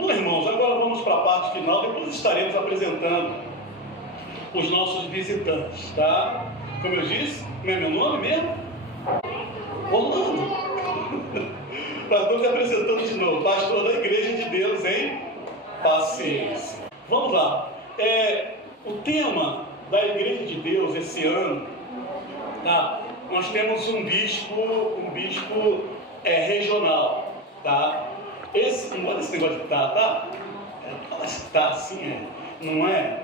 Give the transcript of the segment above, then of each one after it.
Bom, irmãos, agora vamos para a parte final, depois estaremos apresentando os nossos visitantes, tá? Como eu disse, como é meu nome mesmo? Rolando. Estamos apresentando de novo, pastor da Igreja de Deus em Paciência. Vamos lá. O tema da Igreja de Deus esse ano, tá? Nós temos um bispo regional, tá? Esse negócio de tá? Parece que tá assim, não é?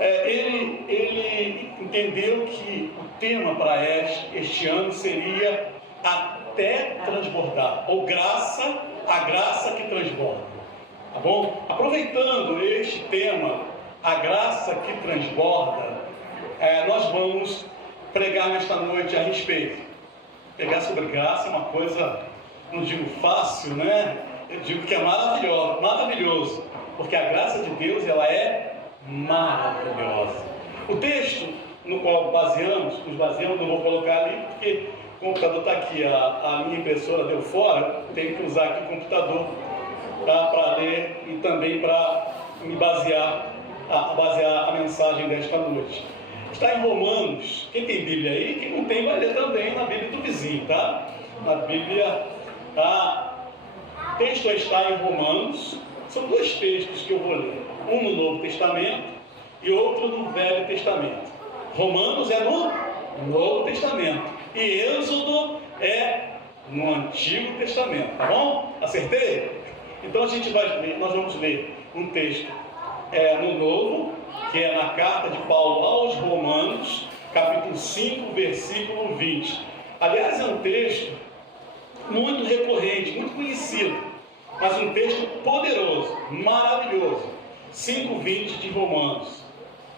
Ele entendeu que o tema para este ano seria até transbordar, ou a graça que transborda, tá bom? Aproveitando este tema, a graça que transborda, nós vamos pregar nesta noite a respeito. Pregar sobre graça é uma coisa, não digo fácil, né? Eu digo que é maravilhoso, porque a graça de Deus, ela é maravilhosa. O texto no qual nos baseamos, não vou colocar ali, porque o computador está aqui, a minha impressora deu fora, tenho que usar aqui o computador, tá, para ler e também para me basear a mensagem desta noite. Está em Romanos. Quem tem Bíblia aí? Quem não tem vai ler também na Bíblia do vizinho, tá? Na Bíblia, tá? O texto está em Romanos. São dois textos que eu vou ler. Um no Novo Testamento e outro no Velho Testamento. Romanos é no Novo Testamento e Êxodo é no Antigo Testamento, tá bom? Acertei? Então nós vamos ler um texto no Novo, que é na carta de Paulo aos Romanos, capítulo 5, versículo 20. Aliás, é um texto muito recorrente, muito conhecido, mas um texto poderoso, maravilhoso. 5:20 de Romanos,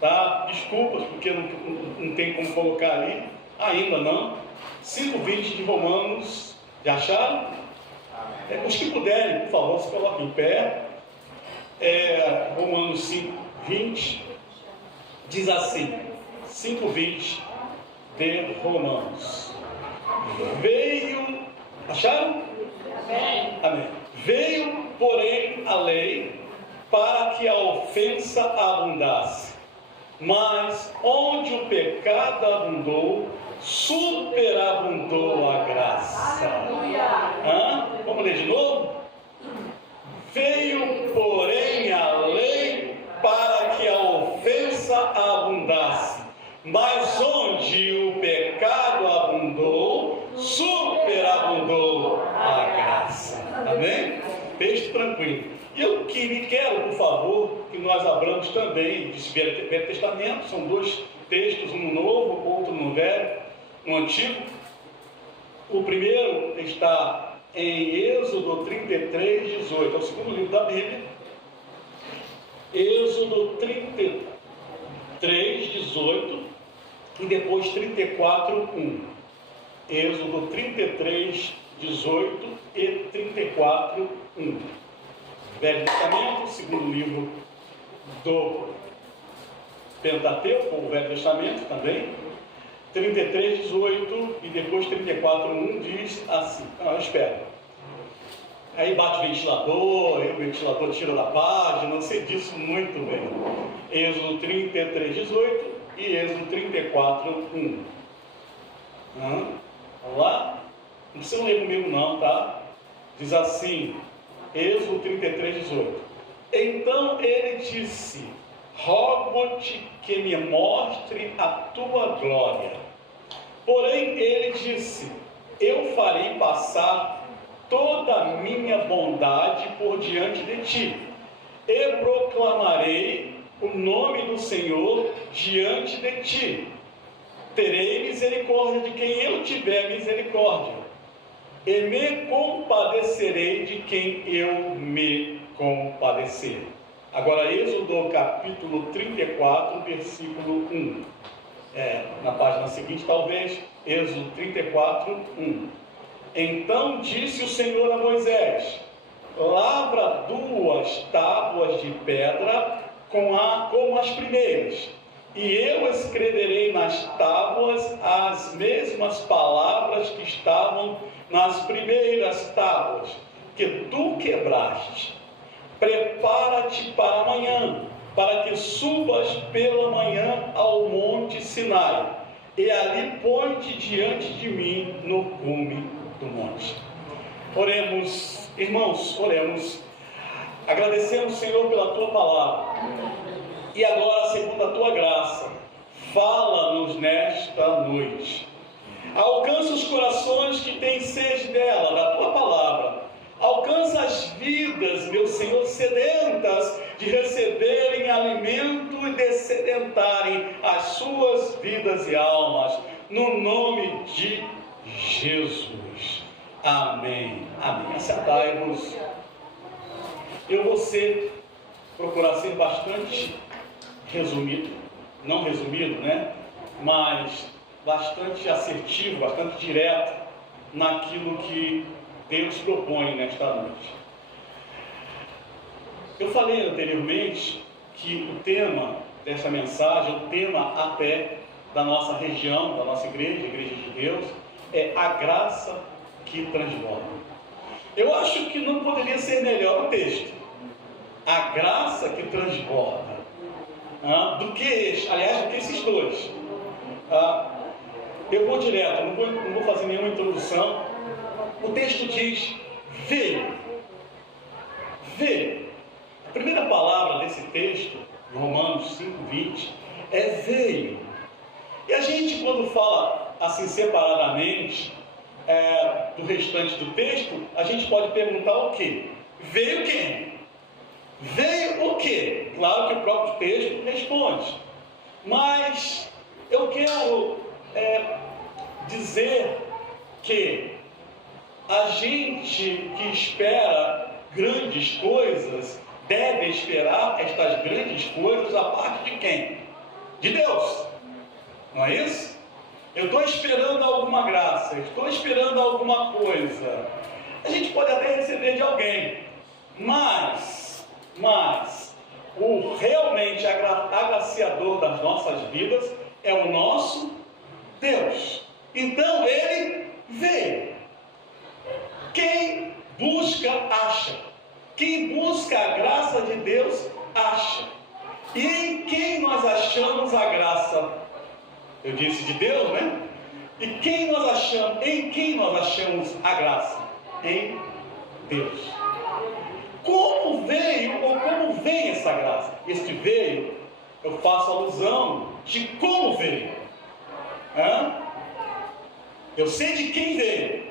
tá? Desculpas, porque não tem como colocar ali, ainda não. 5:20 de Romanos, já acharam? Os que puderem, por favor, se coloquem em pé. Romanos 5:20 diz assim, 5:20 de Romanos. Acharam? Amém. Veio, porém, a lei para que a ofensa abundasse. Mas onde o pecado abundou, superabundou a graça. Vamos ler de novo? Veio, porém, a lei para que a ofensa abundasse. Mas onde o pecado abundou, superabundou a graça. Amém? Texto tranquilo. E eu quero, por favor, que nós abramos também esse Velho Testamento. São dois textos, um no Novo, outro no Velho, no Antigo. O primeiro está em Êxodo 33:18, é o segundo livro da Bíblia. Êxodo 33:18 e depois 34:1. Êxodo 33:18 e 34:1. Velho Testamento, segundo livro do Pentateuco, o Velho Testamento também. 33:18 e depois 34:1 diz assim. Eu espero. Aí bate o ventilador, aí o ventilador tira da página, não sei disso muito bem. Êxodo 33:18 e Êxodo 34:1. Vamos lá? Não precisa ler comigo não, tá? Diz assim, Êxodo 33:18. Então ele disse: rogo-te que me mostre a tua glória. Porém ele disse: eu farei passar toda a minha bondade por diante de ti, e proclamarei o nome do Senhor diante de ti. Terei misericórdia de quem eu tiver misericórdia, e me compadecerei de quem eu me compadecer. Agora, Êxodo capítulo 34, versículo 1. Na página seguinte, talvez, Êxodo 34:1. Então disse o Senhor a Moisés: lavra 2 tábuas de pedra como as primeiras, e eu escreverei nas tábuas as mesmas palavras que estavam nas primeiras tábuas, que tu quebraste. prepara-te para amanhã, para que subas pela manhã ao monte Sinai, e ali põe-te diante de mim no cume do monte. Oremos, irmãos, oremos. Agradecemos, Senhor, pela Tua palavra. E agora, segundo a Tua graça, fala-nos nesta noite. Alcança os corações que têm sede dela, da Tua palavra. Alcança as vidas, meu Senhor, sedentas de receberem alimento e dessedentarem as suas vidas e almas. No nome de Jesus. Amém. Amém. Assentai-vos. Eu vou procurar ser bastante resumido, não resumido, né? Mas bastante assertivo, bastante direto naquilo que Deus propõe nesta noite. Eu falei anteriormente que o tema dessa mensagem, o tema até da nossa região, da nossa igreja, a Igreja de Deus, é a graça que transborda. Eu acho que não poderia ser melhor o texto. A graça que transborda. Do que esses dois. Eu vou direto, não vou fazer nenhuma introdução. O texto diz: veio. Veio. A primeira palavra desse texto, Romanos 5:20, é veio. E a gente, quando fala assim separadamente do restante do texto, a gente pode perguntar o quê? Veio quem? Veio o quê? Claro que o próprio texto responde. Mas eu quero dizer que a gente que espera grandes coisas deve esperar estas grandes coisas da parte de quem? De Deus. Não é isso? Eu estou esperando alguma graça, eu estou esperando alguma coisa. A gente pode até receber de alguém, mas o realmente agraciador das nossas vidas é o nosso Deus. Então Ele veio. Quem busca, acha. Quem busca a graça de Deus, acha. E em quem nós achamos a graça? Eu disse de Deus, né? E em quem nós achamos a graça? Em Deus. Como veio ou como vem essa graça? Este veio, eu faço alusão de como veio. Eu sei de quem veio.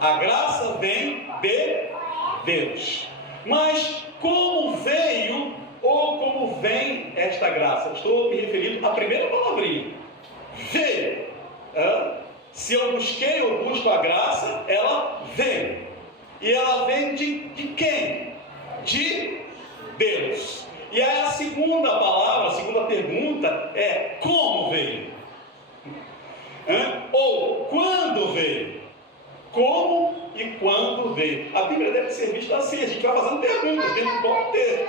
A graça vem de Deus. Mas como veio ou como vem esta graça? Estou me referindo à primeira palavrinha. Veio. Se eu busquei ou busco a graça, ela veio. E ela vem de quem? De Deus. E aí a segunda palavra, a segunda pergunta é: como veio? Ou quando veio? Como e quando veio? A Bíblia deve ser vista assim. A gente vai fazendo perguntas dentro do próprio texto.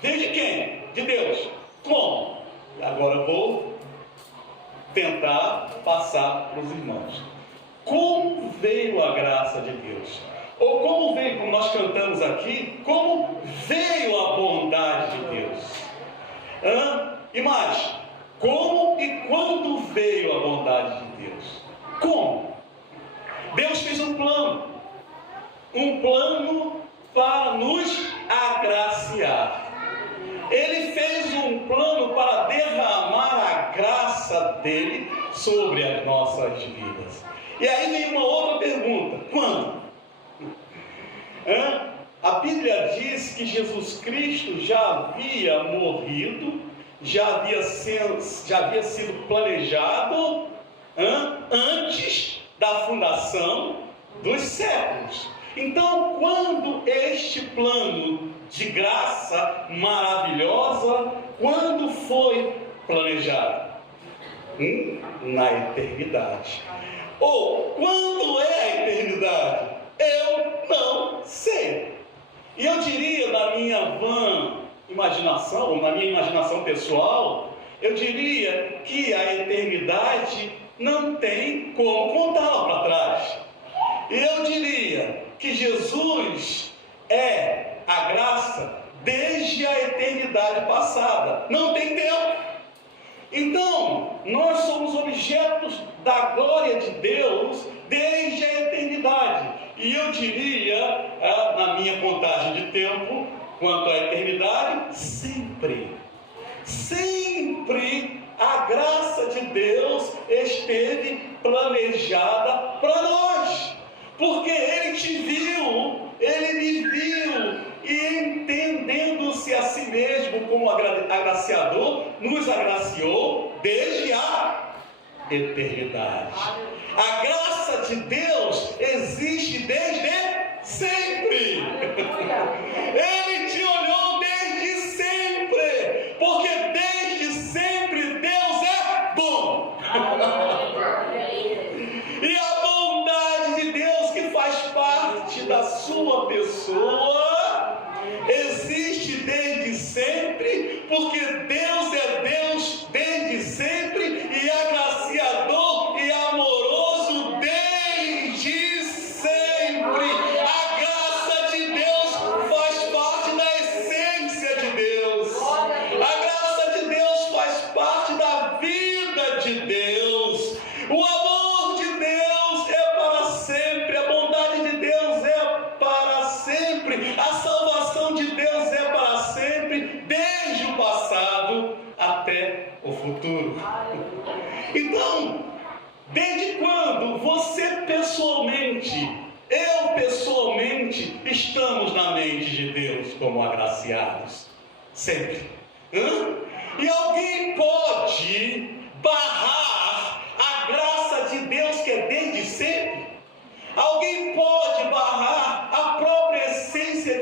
Veio de quem? De Deus. Como? E agora eu vou tentar passar para os irmãos. Como veio a graça de Deus? Ou como veio, como nós cantamos aqui, como veio a bondade de Deus? E mais, como e quando veio a bondade de Deus? Como? Deus fez um plano para nos agraciar. Ele fez um plano para derramar a graça dele sobre as nossas vidas. E aí vem uma outra pergunta: quando? A Bíblia diz que Jesus Cristo já havia morrido, já havia sido planejado antes da fundação dos séculos. Então, quando este plano de graça maravilhosa, quando foi planejado? Na eternidade. Ou, quando é a eternidade? Eu não sei. E eu diria, na minha vã imaginação, ou na minha imaginação pessoal, eu diria que a eternidade não tem como contar lá para trás. E eu diria que Jesus é a graça desde a eternidade passada. Não tem tempo. Então, nós somos objetos da glória de Deus desde a eternidade. E eu diria, na minha contagem de tempo, quanto à eternidade, sempre. Sempre a graça de Deus esteve planejada para nós. Porque Ele te viu, Ele me viu, e entendendo-se a si mesmo como agraciador, nos agraciou desde a eternidade. A graça de Deus existe desde sempre. Ele te olhou desde sempre, porque desde sempre Deus é bom. E a bondade de Deus que faz parte da sua pessoa existe desde sempre, porque Deus é Deus desde sempre e agraciador e amoroso desde sempre. A graça de Deus faz parte da essência de Deus. A graça de Deus faz parte da vida de Deus. O amor de Deus é para sempre, a bondade de Deus é para sempre, a salvação de Deus é para sempre, desde o passado até o futuro. Então, desde quando você pessoalmente, eu pessoalmente, estamos na mente de Deus como agraciados? Sempre. E alguém pode barrar a graça de Deus que é desde sempre? Alguém pode barrar a própria essência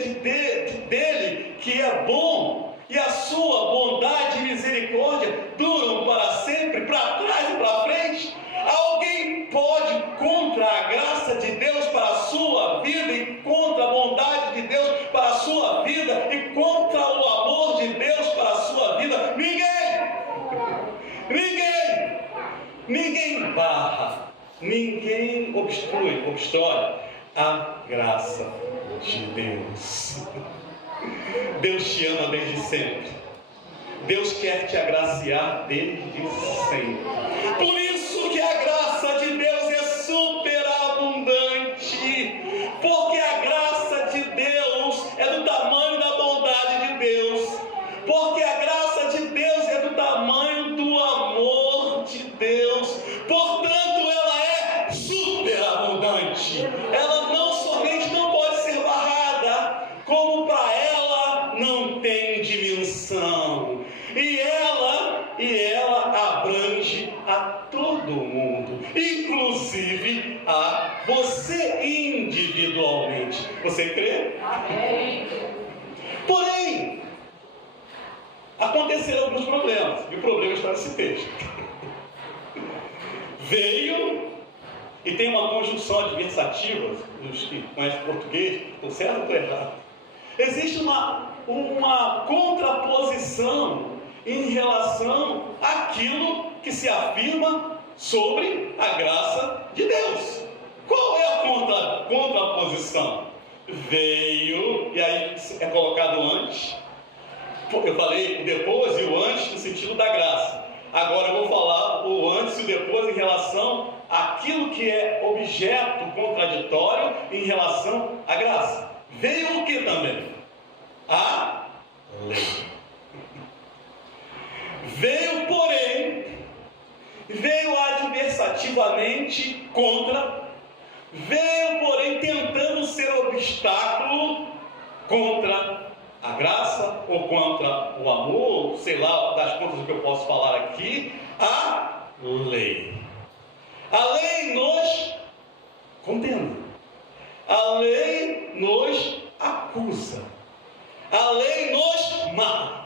dele, que é bom, e a sua bondade e misericórdia duram para sempre, para trás e para frente? Alguém pode, contra a graça de Deus para a sua vida, e contra a bondade de Deus para a sua vida, e contra o amor de Deus para a sua vida? Ninguém barra, ninguém obstrui a graça de Deus. Deus te ama desde sempre. Deus quer te agraciar desde sempre. Por isso que a graça de Deus é superabundante. Porque a graça de Deus é do tamanho da bondade de Deus. Porque a graça de Deus é do tamanho do amor de Deus. Portanto, ela é superabundante. Ela não somente não pode ser barrada, como para ela não tem dimensão. E ela abrange a todo mundo, inclusive a você individualmente. Você crê? Amém. Porém, aconteceram alguns problemas, e o problema está nesse texto. Veio, e tem uma conjunção adversativa, dos que conhecem português, estou certo ou estou errado? Existe uma contraposição em relação àquilo que se afirma sobre a graça de Deus. Qual é a contraposição? Veio, e aí é colocado antes. Eu falei o depois e o antes no sentido da graça. Agora eu vou falar o antes e o depois em relação àquilo que é objeto contraditório em relação à graça. Veio o que também? A lei. Veio, porém, adversativamente contra, veio, porém, tentando ser obstáculo contra a graça, ou contra o amor, sei lá, das contas que eu posso falar aqui, a lei. A lei nos condena. A lei nos acusa. A lei nos mata.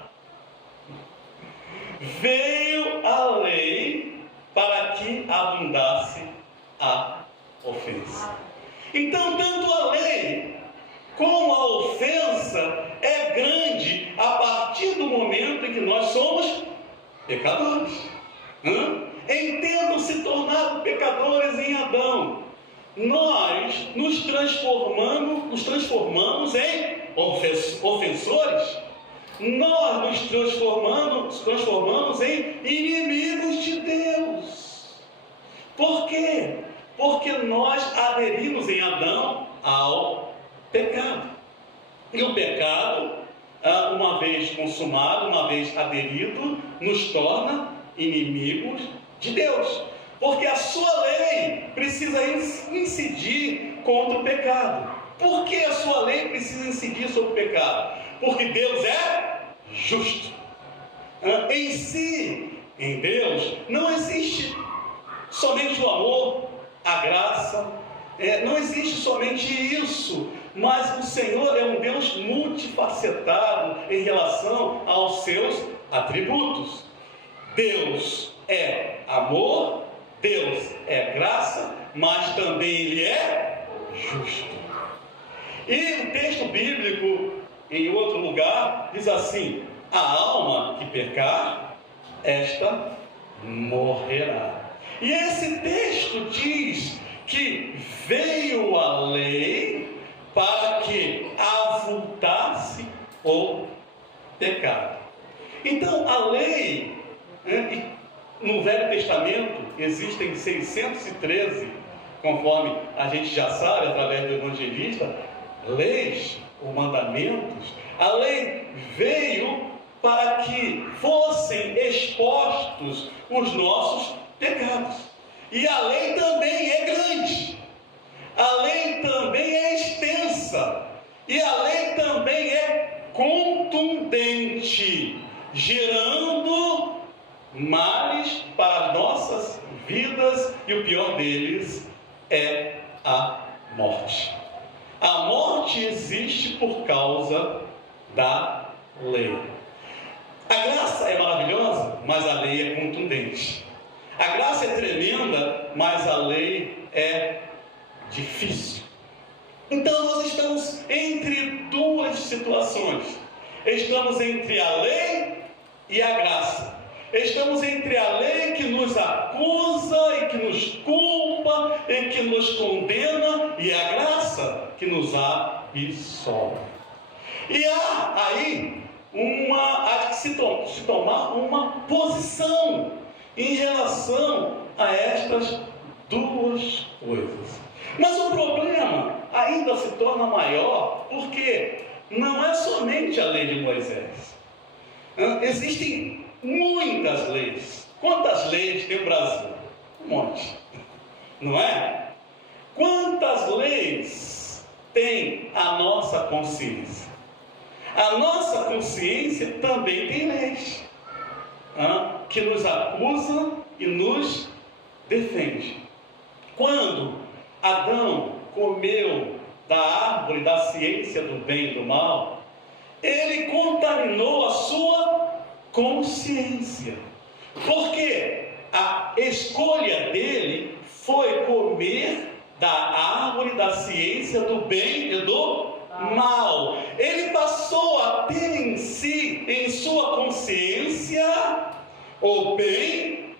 Veio a lei para que abundasse a ofensa. Então, tanto a lei como a ofensa é grande a partir do momento em que nós somos pecadores. Entendo se tornar pecadores em Adão. Nós nos transformamos em ofensores. nós nos transformamos em inimigos de Deus. Por quê? Porque nós aderimos em Adão ao pecado. E o pecado, uma vez consumado, uma vez aderido, nos torna inimigos de Deus. Porque a sua lei precisa incidir contra o pecado. Por que a sua lei precisa incidir sobre o pecado? Porque Deus é justo. Em si, em Deus, não existe somente o amor, a graça, não existe somente isso, mas o Senhor é um Deus multifacetado em relação aos seus atributos. Deus é amor, Deus é graça, mas também Ele é justo. E o texto bíblico, em outro lugar, diz assim: a alma que pecar, esta morrerá. E esse texto diz que veio a lei para que avultasse o pecado. Então, a lei, no Velho Testamento, existem 613, conforme a gente já sabe, através do evangelista, leis ou mandamentos. A lei veio para que fossem expostos os nossos pecados. E a lei também é grande, a lei também é extensa, e a lei também é contundente, gerando males para as nossas vidas, e o pior deles é a morte. A morte existe por causa da lei. A graça é maravilhosa, mas a lei é contundente. A graça é tremenda, mas a lei é difícil. Então nós estamos entre duas situações. Estamos entre a lei e a graça. Estamos entre a lei que nos acusa e que nos culpa e que nos condena, e a graça que nos absolve. E há aí há que se tomar uma posição em relação a estas duas coisas. Mas o problema ainda se torna maior, porque não é somente a lei de Moisés. Existem muitas leis. Quantas leis tem o Brasil? Um monte. Não é? Quantas leis tem a nossa consciência? A nossa consciência também tem leis que nos acusam e nos defendem. Quando Adão comeu da árvore da ciência do bem e do mal, ele contaminou a sua consciência, porque a escolha dele foi comer da árvore da ciência do bem e do mal. Ele passou a ter em si, em sua consciência, o bem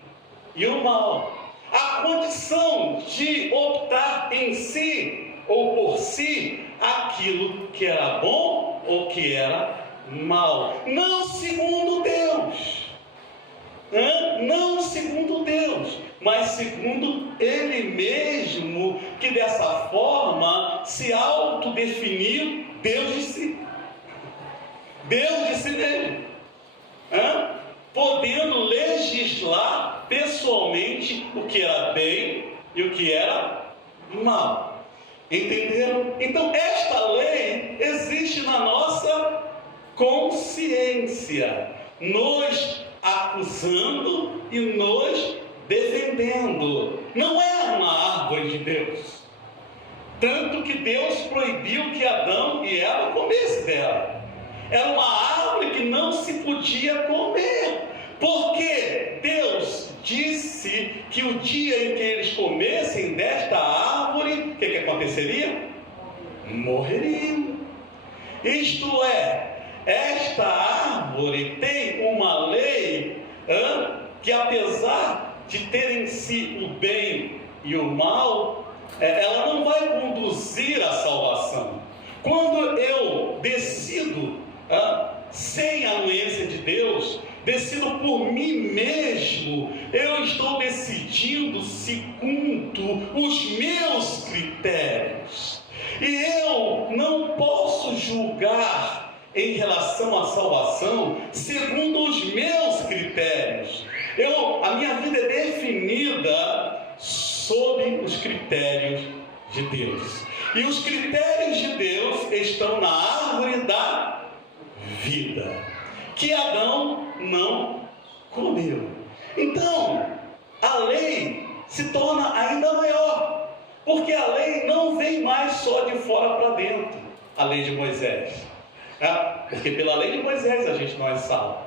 e o mal. A condição de optar em si ou por si aquilo que era bom ou que era mal. Não segundo Deus. Não segundo Deus, mas segundo Ele mesmo, que dessa forma se autodefiniu Deus de si. Deus de si mesmo. Podendo legislar pessoalmente o que era bem e o que era mal. Entenderam? Então esta lei existe na nossa consciência, nos acusando e nos defendendo. Não é uma árvore de Deus. Tanto que Deus proibiu que Adão e Eva comessem dela. Era uma árvore que não se podia comer, porque Deus disse que o dia em que eles comessem desta árvore, o que aconteceria? Morreriam. Isto é, esta árvore tem uma lei que, apesar de ter em si o bem e o mal, ela não vai conduzir à salvação. Quando eu decido sem a anuência de Deus, decido por mim mesmo, eu estou decidindo segundo os meus critérios. E eu não posso julgar em relação à salvação segundo os meus critérios. A minha vida é definida sob os critérios de Deus. E os critérios de Deus estão na árvore da vida, que Adão não comeu. Então, a lei se torna ainda maior, porque a lei não vem mais só de fora para dentro, a lei de Moisés. Porque pela lei de Moisés a gente não é salvo.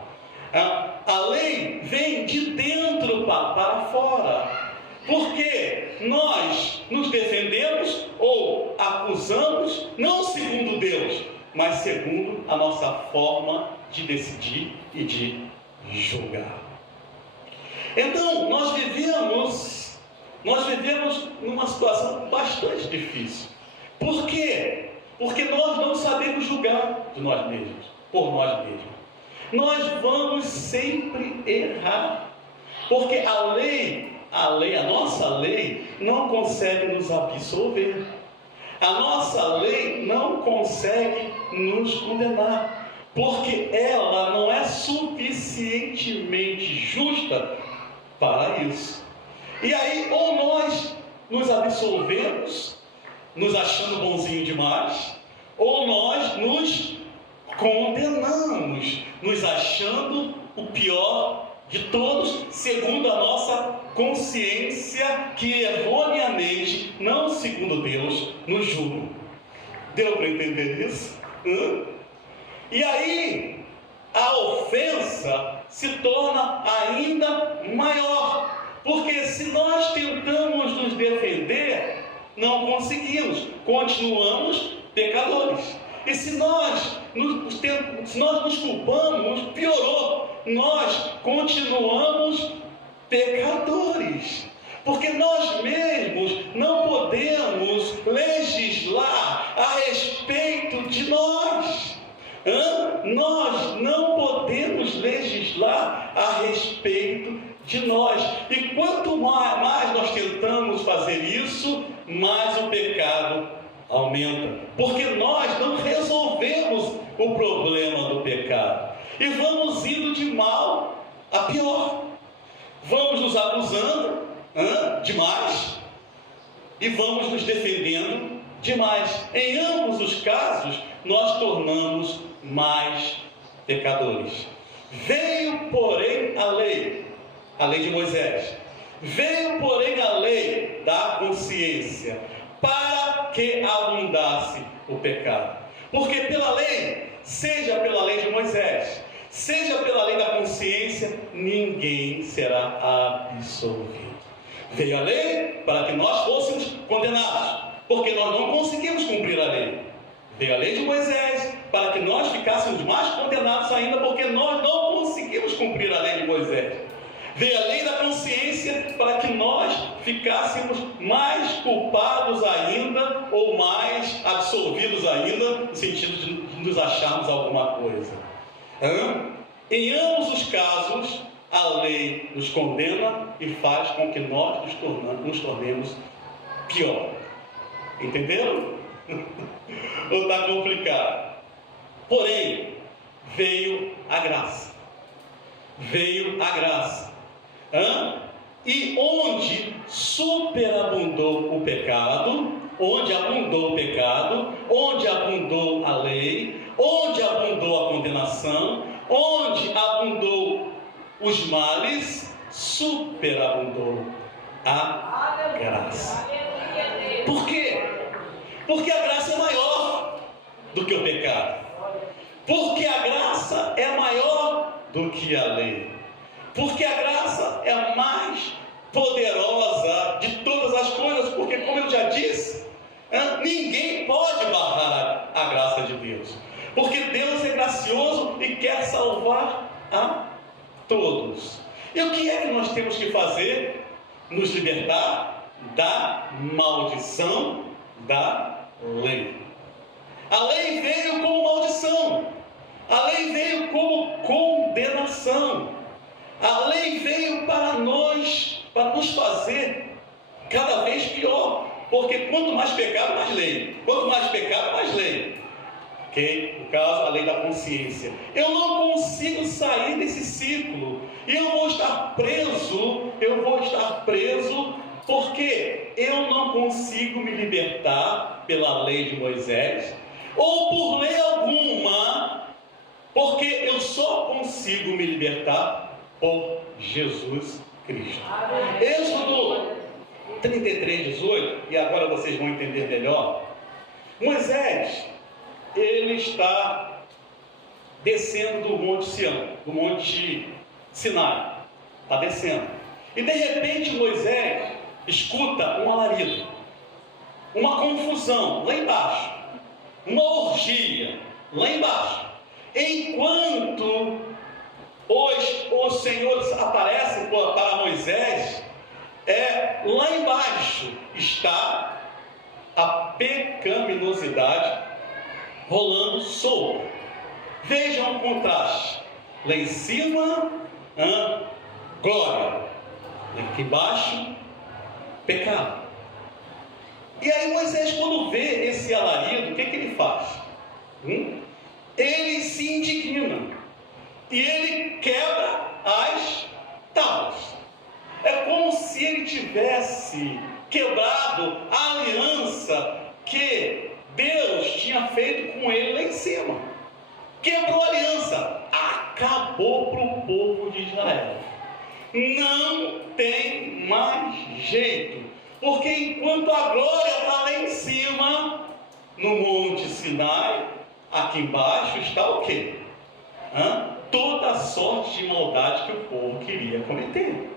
A lei vem de dentro para fora. Porque nós nos defendemos ou acusamos, não segundo Deus, mas segundo a nossa forma de decidir e de julgar. Então, nós vivemos numa situação bastante difícil. Por quê? Porque nós não sabemos julgar de nós mesmos, por nós mesmos. Nós vamos sempre errar, porque a nossa lei não consegue nos absolver. A nossa lei não consegue nos condenar, porque ela não é suficientemente justa para isso. E aí, ou nós nos absolvemos, nos achando bonzinho demais, ou nós nos condenamos, nos achando o pior de todos, segundo a nossa consciência, que erroneamente, não segundo Deus, nos julga. Deu para entender isso? E aí, a ofensa se torna ainda maior, porque se nós tentamos nos defender, não conseguimos, continuamos pecadores. E se nós nos culpamos, piorou, nós continuamos pecadores. Porque nós mesmos não podemos legislar a respeito de nós. Nós não podemos legislar a respeito de nós. E quanto mais nós tentamos fazer isso, mais o pecado aumenta. Porque nós não resolvemos o problema do pecado. E vamos indo de mal a pior. Vamos nos acusando demais e vamos nos defendendo demais. Em ambos os casos, nós tornamos mais pecadores. Veio, porém, a lei de Moisés. Veio, porém, a lei da consciência, para que abundasse o pecado. Porque pela lei, seja pela lei de Moisés, seja pela lei da consciência, ninguém será absolvido. Veio a lei para que nós fôssemos condenados, porque nós não conseguimos cumprir a lei. Veio a lei de Moisés para que nós ficássemos mais condenados ainda, porque nós não conseguimos cumprir a lei de Moisés. Veio a lei da consciência para que nós ficássemos mais culpados ainda, ou mais absolvidos ainda, no sentido de nos acharmos alguma coisa. Em ambos os casos, a lei nos condena e faz com que nós nos tornemos pior. Entenderam? Ou está complicado? Porém, veio a graça. Veio a graça. E onde superabundou o pecado, onde abundou o pecado, onde abundou a lei, onde abundou a condenação, onde abundou os males, superabundou a graça. Por quê? Porque a graça é maior do que o pecado. Porque a graça é maior do que a lei. Porque a graça é a mais poderosa de todas as coisas. Porque, como eu já disse, ninguém pode barrar a graça de Deus. Porque Deus é gracioso e quer salvar a todos. E o que é que nós temos que fazer? Nos libertar da maldição da lei. A lei veio como maldição. A lei veio A lei veio para nos fazer cada vez pior. Porque quanto mais pecado, mais lei. Quanto mais pecado, mais lei. Ok? No caso, a lei da consciência. Eu não consigo sair desse ciclo. E eu vou estar preso porque eu não consigo me libertar pela lei de Moisés, ou por lei alguma, porque eu só consigo me libertar por Jesus Cristo. Êxodo 33, 18, e agora vocês vão entender melhor. Moisés, ele está descendo do Monte Sinai, está descendo, e de repente Moisés escuta um alarido, uma confusão lá embaixo, uma orgia lá embaixo, enquanto o Senhor aparece para Moisés. Lá embaixo está a pecaminosidade rolando solta. Vejam o contraste. Lá em cima, glória. Aqui embaixo, pecado. E aí Moisés, quando vê esse alarido, o que ele faz? Ele se indigna. E ele quebra as tábuas. É como se ele tivesse quebrado a aliança que Deus tinha feito com ele lá em cima. Quebrou a aliança. Acabou para o povo de Israel. Não tem mais jeito. Porque enquanto a glória está lá em cima, no Monte Sinai, aqui embaixo está o quê? Toda sorte de maldade que o povo queria cometer.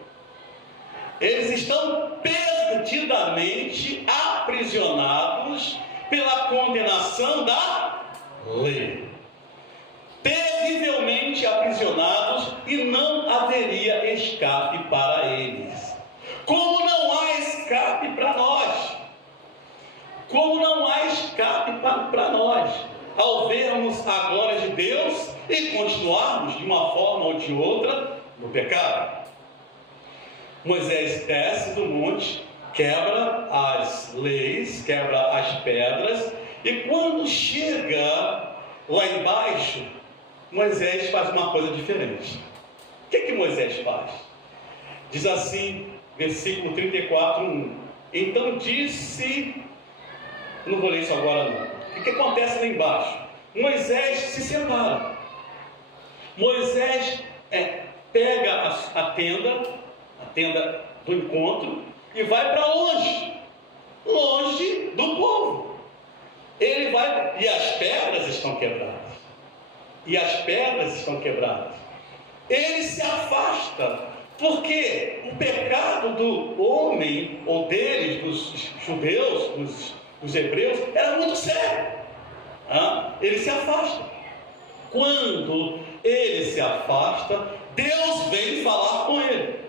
Eles estão perdidamente aprisionados pela condenação da lei. Terrivelmente aprisionados, e não haveria escape para eles. Como não há escape para nós? Como não há escape para nós? Ao vermos a glória de Deus e continuarmos de uma forma ou de outra no pecado. Moisés desce do monte, quebra as leis, quebra as pedras, e quando chega lá embaixo, Moisés faz uma coisa diferente. O que Moisés faz? Diz assim, versículo 34, 1. Então disse, não vou ler isso agora não. O que acontece lá embaixo? Moisés se separa. Moisés pega a tenda do encontro, e vai para longe do povo. Ele vai, e as pedras estão quebradas. Ele se afasta, porque o pecado do homem, ou deles, dos judeus, dos hebreus, era muito sério. Ele se afasta. Quando ele se afasta, Deus vem falar com ele.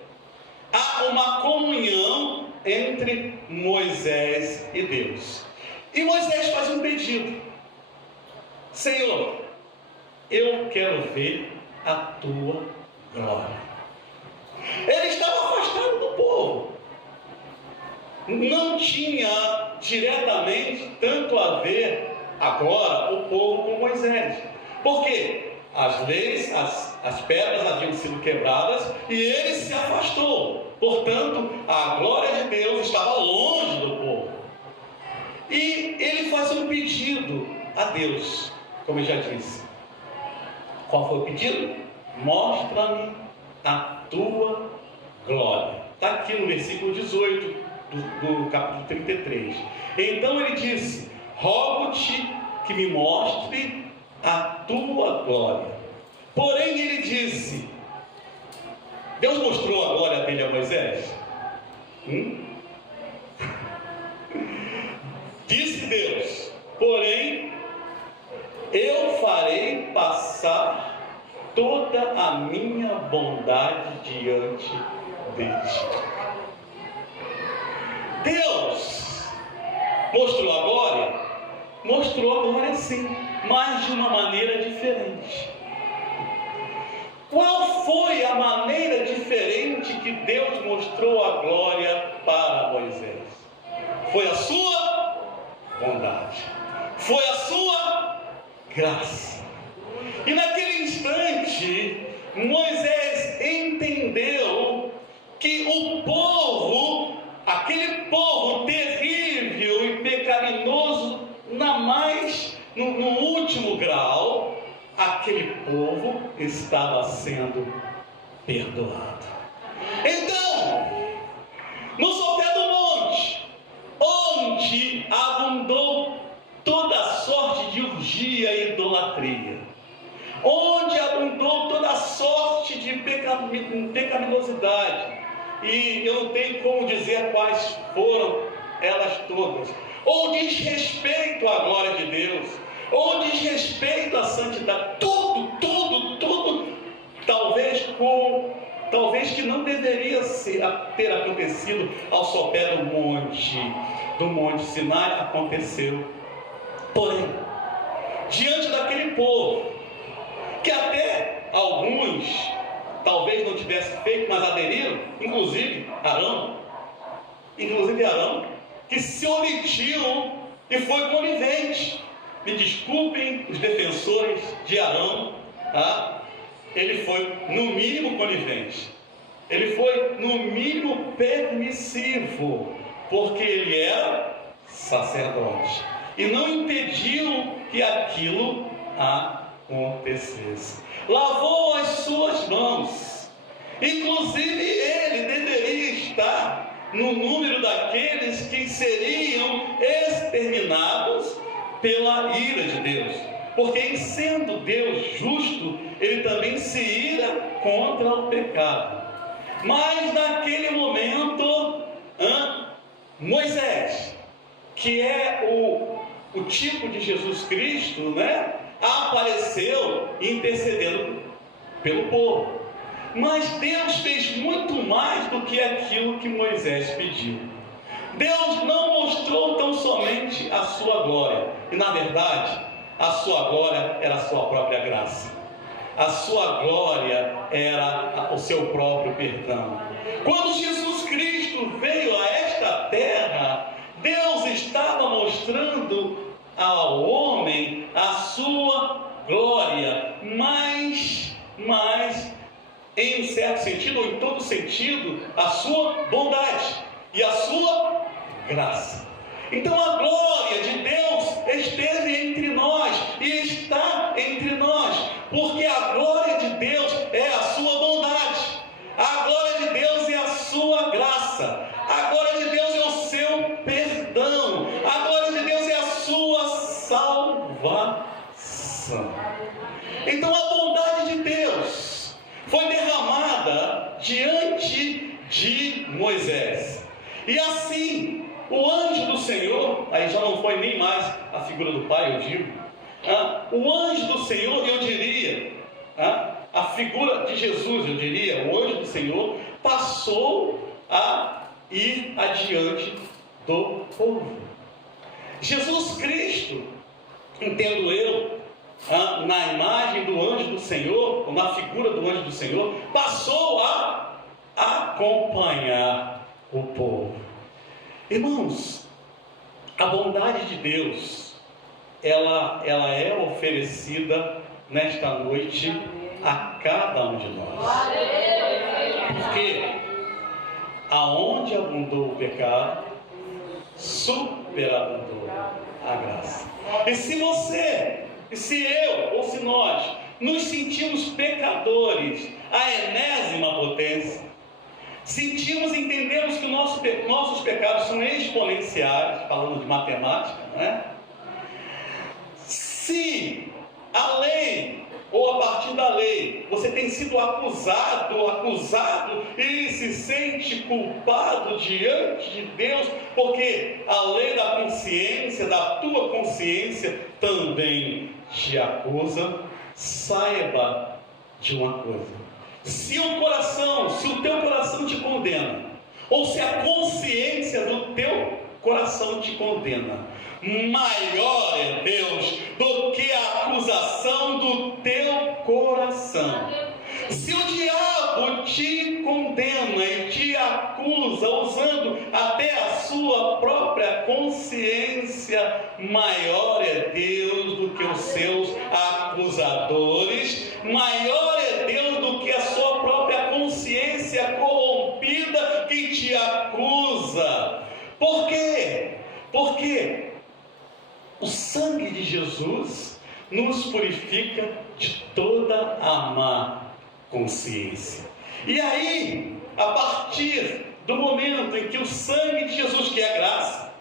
Há uma comunhão entre Moisés e Deus. E Moisés faz um pedido: Senhor, eu quero ver a tua glória. Ele estava afastado do povo. Não tinha diretamente tanto a ver agora o povo com Moisés. Por quê? As leis, as pedras haviam sido quebradas e ele se afastou. Portanto, a glória de Deus estava longe do povo. E ele faz um pedido a Deus, como eu já disse. Qual foi o pedido? Mostra-me a tua glória. Está aqui no versículo 18 do capítulo 33. Então ele disse: rogo-te que me mostre a tua glória. Porém ele disse, Deus mostrou a glória dele a Moisés? Disse Deus: porém eu farei passar toda a minha bondade diante deles. Deus mostrou a glória? Mostrou a glória sim, mas de uma maneira diferente. Qual foi a maneira que Deus mostrou a glória para Moisés? Foi a sua bondade, foi a sua graça. E naquele instante, Moisés entendeu que o povo, aquele povo terrível e pecaminoso, no último grau, aquele povo estava sendo perdoado. Então, no sopé do monte, onde abundou toda sorte de orgia e idolatria, onde abundou toda sorte de pecaminosidade, e eu não tenho como dizer quais foram elas todas, ou desrespeito à glória de Deus, ou desrespeito à santidade, tudo, talvez que não deveria ter acontecido ao sopé do Monte Sinai, aconteceu. Porém, diante daquele povo, que até alguns talvez não tivessem feito, mas aderiram, inclusive Arão, que se omitiu e foi conivente. Me desculpem os defensores de Arão, tá? Ele foi no mínimo conivente, ele foi no mínimo permissivo, porque ele era sacerdote e não impediu que aquilo acontecesse. Lavou as suas mãos, inclusive ele deveria estar no número daqueles que seriam exterminados pela ira de Deus, porque em sendo Deus justo, ele também se ira contra o pecado. Mas naquele momento, Moisés, que é o tipo de Jesus Cristo, né, apareceu intercedendo pelo povo. Mas Deus fez muito mais do que aquilo que Moisés pediu. Deus não mostrou tão somente a sua glória, e na verdade, a sua glória era a sua própria graça. A sua glória era o seu próprio perdão. Quando Jesus Cristo veio a esta terra, Deus estava mostrando ao homem a sua glória, mas em um certo sentido, ou em todo sentido, a sua bondade e a sua graça. Então a glória de Deus esteve entre nós e está entre nós, porque a glória de Deus é a sua bondade, a glória de Deus é a sua graça, a glória de Deus é o seu perdão, a glória de Deus é a sua salvação. Então a bondade de Deus foi derramada diante de Moisés, e assim o anjo do Senhor, aí já não foi nem mais a figura do Pai, eu digo, o anjo do Senhor, eu diria, a figura de Jesus, eu diria, o anjo do Senhor passou a ir adiante do povo. Jesus Cristo, entendo eu, na imagem do anjo do Senhor, ou na figura do anjo do Senhor, passou a acompanhar o povo. Irmãos, a bondade de Deus, ela é oferecida nesta noite a cada um de nós. Porque aonde abundou o pecado, superabundou a graça. E se você, se eu ou se nós nos sentimos pecadores, a enésima potência, sentimos e entendemos que nossos pecados são exponenciais, falando de matemática, não é? Se a lei, ou a partir da lei, você tem sido acusado e se sente culpado diante de Deus, porque a lei da consciência, da tua consciência, também te acusa, saiba de uma coisa. Se o teu coração te condena, ou se a consciência do teu coração te condena, maior é Deus do que a acusação do teu coração. Se o diabo diabo te condena e te acusa, usando até a sua própria consciência, maior é Deus do que os seus acusadores, maior é Deus do que a sua própria consciência corrompida que te acusa. Por quê? Porque o sangue de Jesus nos purifica de toda a má consciência. E aí, a partir do momento em que o sangue de Jesus, que é a graça,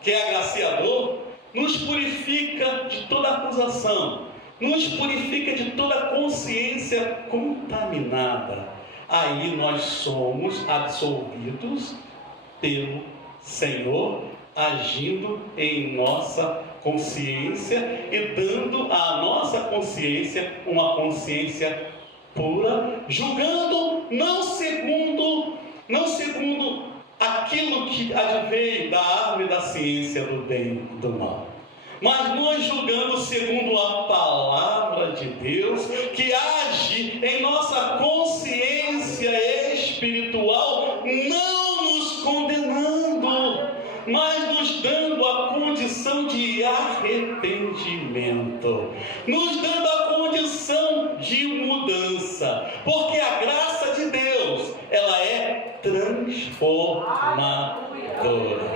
que é agraciador, nos purifica de toda acusação, nos purifica de toda consciência contaminada, aí nós somos absolvidos pelo Senhor, agindo em nossa consciência e dando à nossa consciência uma consciência pura, julgando não segundo aquilo que adveio da árvore da ciência do bem e do mal, mas nós julgando segundo a palavra de Deus, que age em nossa consciência espiritual, não nos condenando, mas nos dando a condição de arrependimento, nos dando a condição de mudança, porque a graça de Deus, ela é transformadora.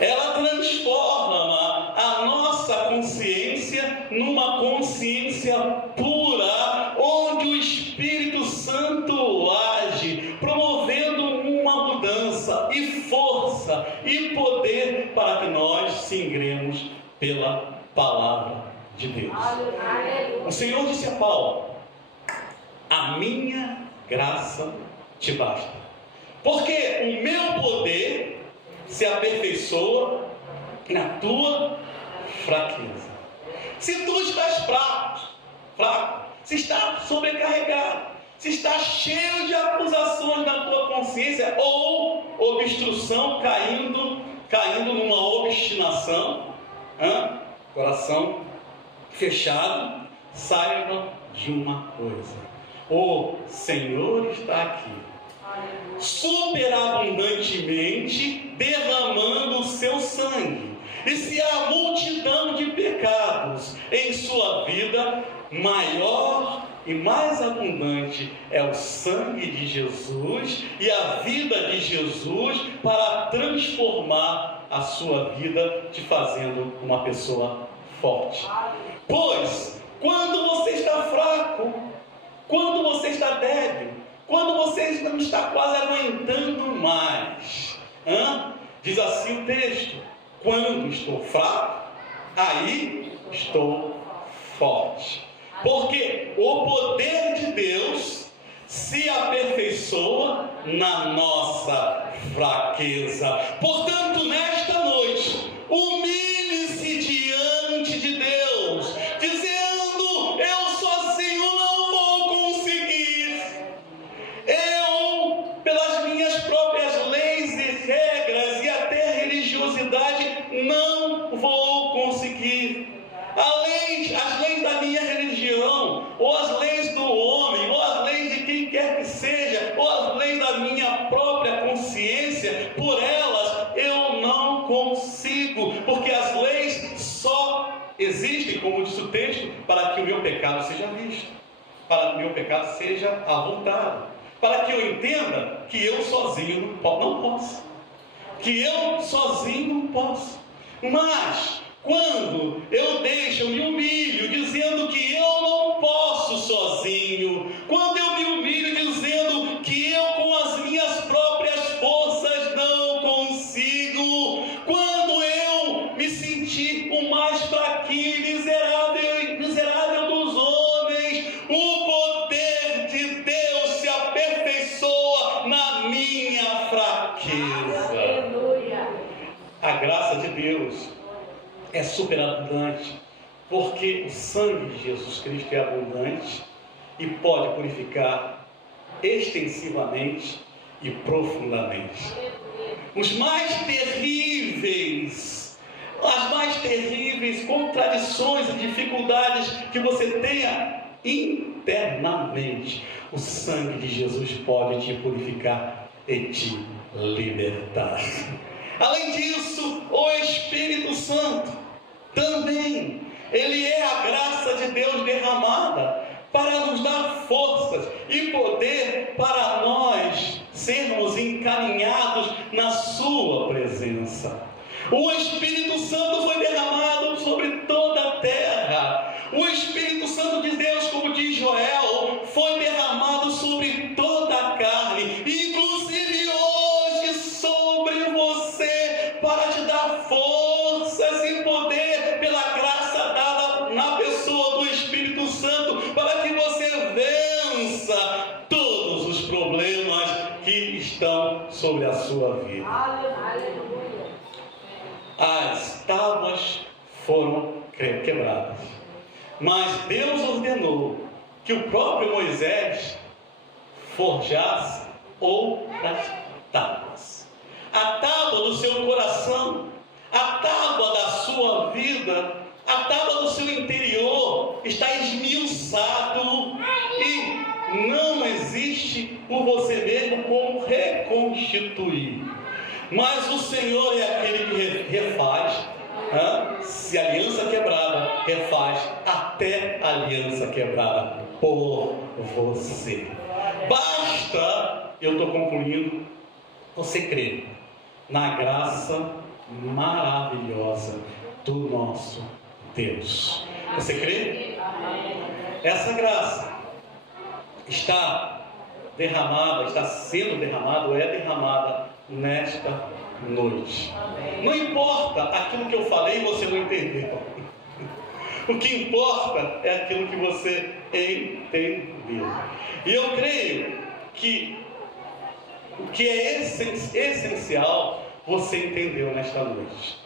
Ela transforma a nossa consciência numa consciência pura, onde o Espírito Santo age, promovendo uma mudança e força e poder para que nós singremos pela palavra de Deus. O Senhor disse a Paulo: a minha graça te basta, porque o meu poder se aperfeiçoa na tua fraqueza. Se tu estás fraco, se está sobrecarregado, se está cheio de acusações na tua consciência, ou obstrução, caindo numa obstinação, coração fechado, saiba de uma coisa: o Senhor está aqui, superabundantemente derramando o seu sangue. E se há multidão de pecados em sua vida, maior e mais abundante é o sangue de Jesus e a vida de Jesus para transformar a sua vida, te fazendo uma pessoa forte. Pois, quando você está fraco, quando você está débil, quando você não está quase aguentando mais, diz assim o texto: quando estou fraco, aí estou forte. Porque o poder de Deus se aperfeiçoa na nossa fraqueza. Portanto, nesta noite, humilhe-se diante de Deus, dizendo: eu sozinho não vou conseguir. Eu, pelas minhas próprias leis e regras e até religiosidade, não vou conseguir. As leis da minha religião, ou as leis do homem, ou as leis de quem quer que seja, ou as leis da minha própria consciência, por elas eu não consigo, porque as leis só existem, como diz o texto, para que o meu pecado seja visto, para que o meu pecado seja avultado, para que eu entenda que eu sozinho não posso, que eu sozinho não posso. Mas quando eu me humilho dizendo que eu não posso sozinho, quando eu me humilho dizendo que eu com as minhas próprias forças não consigo, quando eu me sentir o mais fraquinho e miserável dos homens, o poder de Deus se aperfeiçoa na minha fraqueza. A graça de Deus é superabundante, porque o sangue de Jesus Cristo é abundante e pode purificar extensivamente e profundamente. As mais terríveis contradições e dificuldades que você tenha internamente, o sangue de Jesus pode te purificar e te libertar. Além disso, o Espírito Santo também, ele é a graça de Deus derramada para nos dar forças e poder para nós sermos encaminhados na sua presença. O Espírito Santo foi derramado sobre toda a terra. O Espírito Santo de Deus, como diz Joel, foi derramado sobre toda a carne, inclusive hoje sobre você, para te dar forças e poder pela graça dada na pessoa do Espírito Santo, para que você vença todos os problemas que estão sobre a sua vida. As tábuas foram quebradas, mas Deus ordenou que o próprio Moisés forjasse outras tábuas. A tábua do seu coração, a tábua da sua vida, a tábua do seu interior está esmiuçado e não existe por você mesmo como reconstituir. Mas o Senhor é aquele que refaz, se a aliança quebrada, refaz até a aliança quebrada por você. Basta, eu estou concluindo, você crer na graça maravilhosa do nosso Deus. Você crê? Essa graça está derramada, está sendo derramada, ou é derramada nesta noite. Não importa aquilo que eu falei e você não entendeu. O que importa é aquilo que você entendeu. E eu creio que o que é essencial você entendeu nesta noite.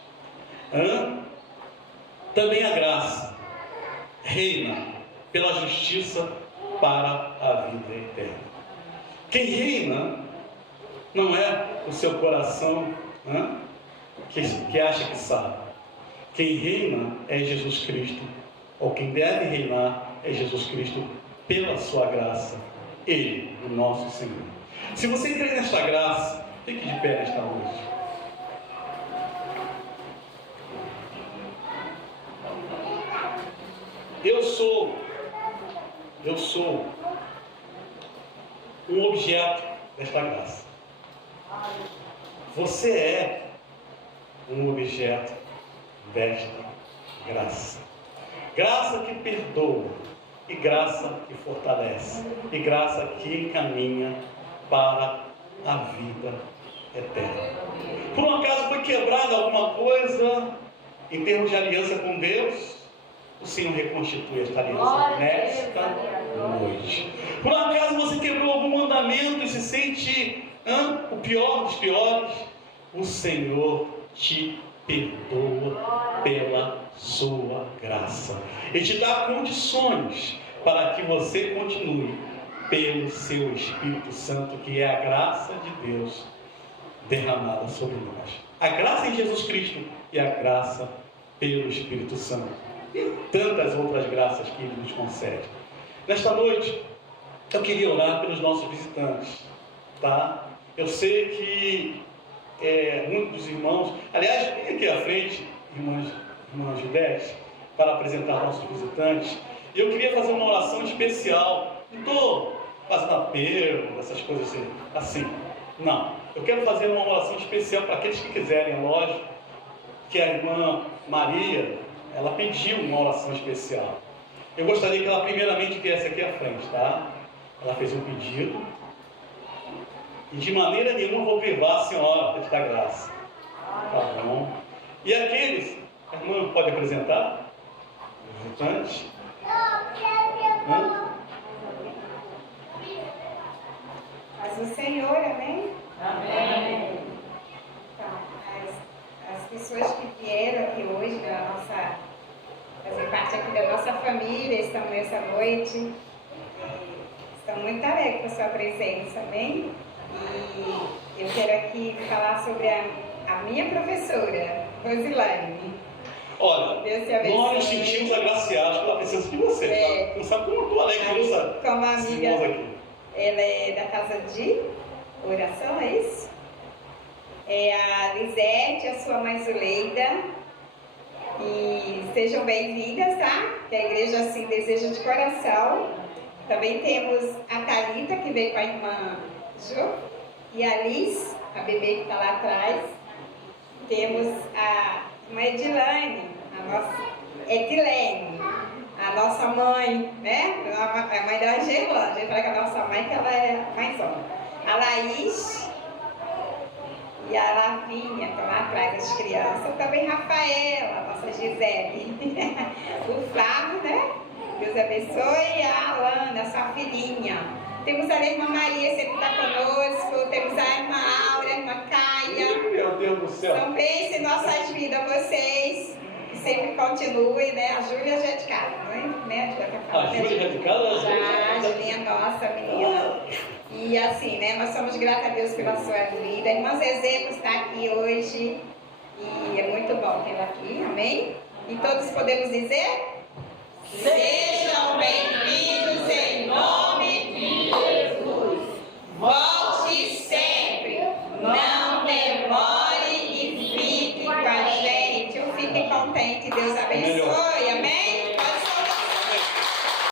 Também a graça reina pela justiça para a vida eterna. Quem reina não é o seu coração que acha que sabe. Quem reina é Jesus Cristo, ou quem deve reinar é Jesus Cristo pela sua graça, Ele, o nosso Senhor. Se você crê nesta graça, fique de pé nesta noite. Eu sou um objeto desta graça. Você é um objeto desta graça. Graça que perdoa, e graça que fortalece, e graça que encaminha para a vida eterna. Por um acaso foi quebrada alguma coisa em termos de aliança com Deus? O Senhor reconstitui esta aliança nesta noite. Por um acaso você quebrou algum mandamento e se sente o pior dos piores? O Senhor te perdoa pela sua graça e te dá condições para que você continue pelo seu Espírito Santo, que é a graça de Deus derramada sobre nós. A graça em Jesus Cristo e a graça pelo Espírito Santo. E tantas outras graças que Ele nos concede. Nesta noite, eu queria orar pelos nossos visitantes, tá? Eu sei que muitos dos irmãos, aliás, vem aqui à frente, irmã Judete, para apresentar nossos visitantes. E eu queria fazer uma oração especial. Não estou fazendo apelo, essas coisas assim. Não. Eu quero fazer uma oração especial para aqueles que quiserem, é lógico, que a irmã Maria, ela pediu uma oração especial. Eu gostaria que ela primeiramente viesse aqui à frente, tá? Ela fez um pedido. E de maneira nenhuma vou privar a senhora desta graça. Tá bom? E aqueles, a irmã pode apresentar? Os visitantes? Mas o Senhor, amém? Amém. Então, as pessoas que vieram aqui hoje, fazer parte aqui da nossa família, estão nessa noite, estão muito alegres com a sua presença, amém? E eu quero aqui falar sobre a minha professora, Rosilane. Olha, Deus te abençoe. nós nos sentimos agraciados pela presença de vocês. Tá? Não sabe como eu estou alegre por essa Como a amiga, aqui. ela é da casa de oração, é isso? É a Lisete, a sua mãe Zuleida. E sejam bem-vindas, tá? Que a igreja assim deseja de coração. Também temos a Thalita, que veio com a irmã Jo, e a Liz, a bebê que está lá atrás. Temos a irmã Edilane, a nossa Edilene, a nossa mãe, né? A mãe da Angelã. A gente fala que a nossa mãe, que ela é mãezona. A Laís e a Lavinha, que estão lá atrás das crianças. Também Rafaela, a nossa Gisele. O Flávio, né? Deus abençoe. E a Alana, sua filhinha. Temos a irmã Maria, sempre está conosco. Temos a irmã Áurea, a irmã Caia. Meu Deus do céu. São bênçãos em nossas vidas, vocês. Que sempre continuem, né? A Júlia já é de casa, não é? Né? A Júlia já é de casa? Já, a Julinha nossa, menina. E assim, né? Nós somos gratos a Deus pela sua vida. A irmã Zezé está aqui hoje. E é muito bom tê-la aqui, amém? E todos podemos dizer? Sejam bem-vindos.